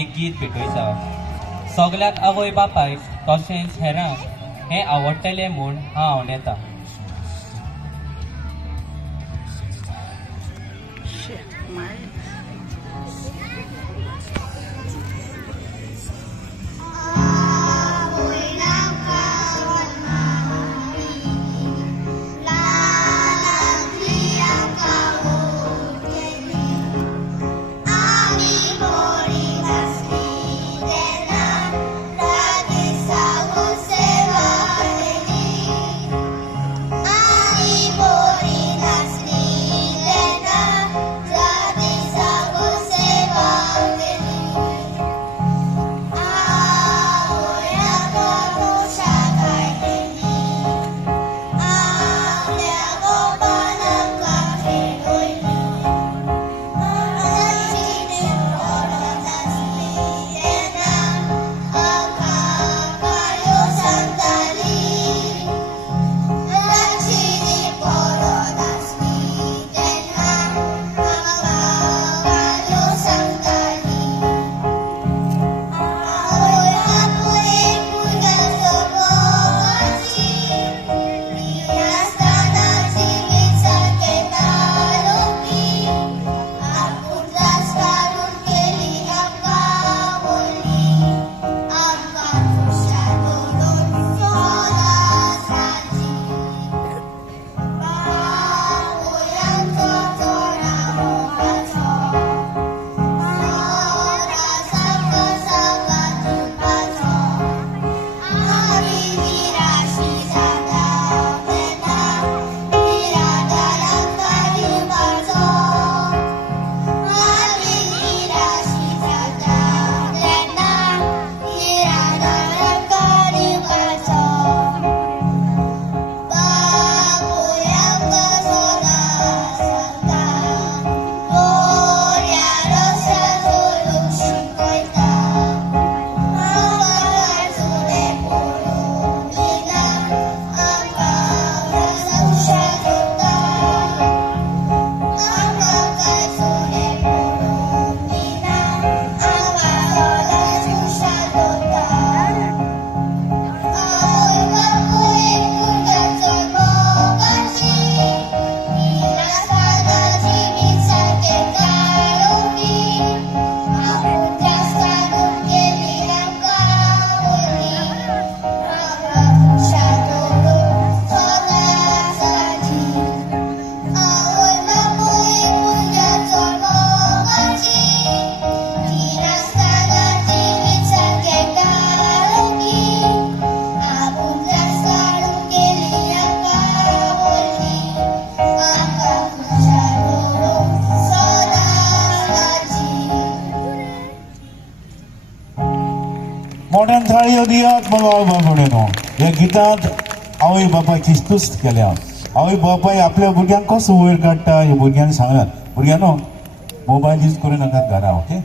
एक गीत भेटोयचा. सगल्याक आवय बापायक तशेंच हेरांक हें आवडटलें म्हूण हांव नेता. मोठ्यान थाळयो दियात मग आवय बापायनो. ह्या गितांत आवय बापाय किस्तूस्त केल्या. आवय बापाय आपल्या भुरग्यांक कसो वयर काडटा हे भुरग्यांनी सांगल्यात. भुरग्यांनो मोबायल यूज करूं नाकात घरा, ओके.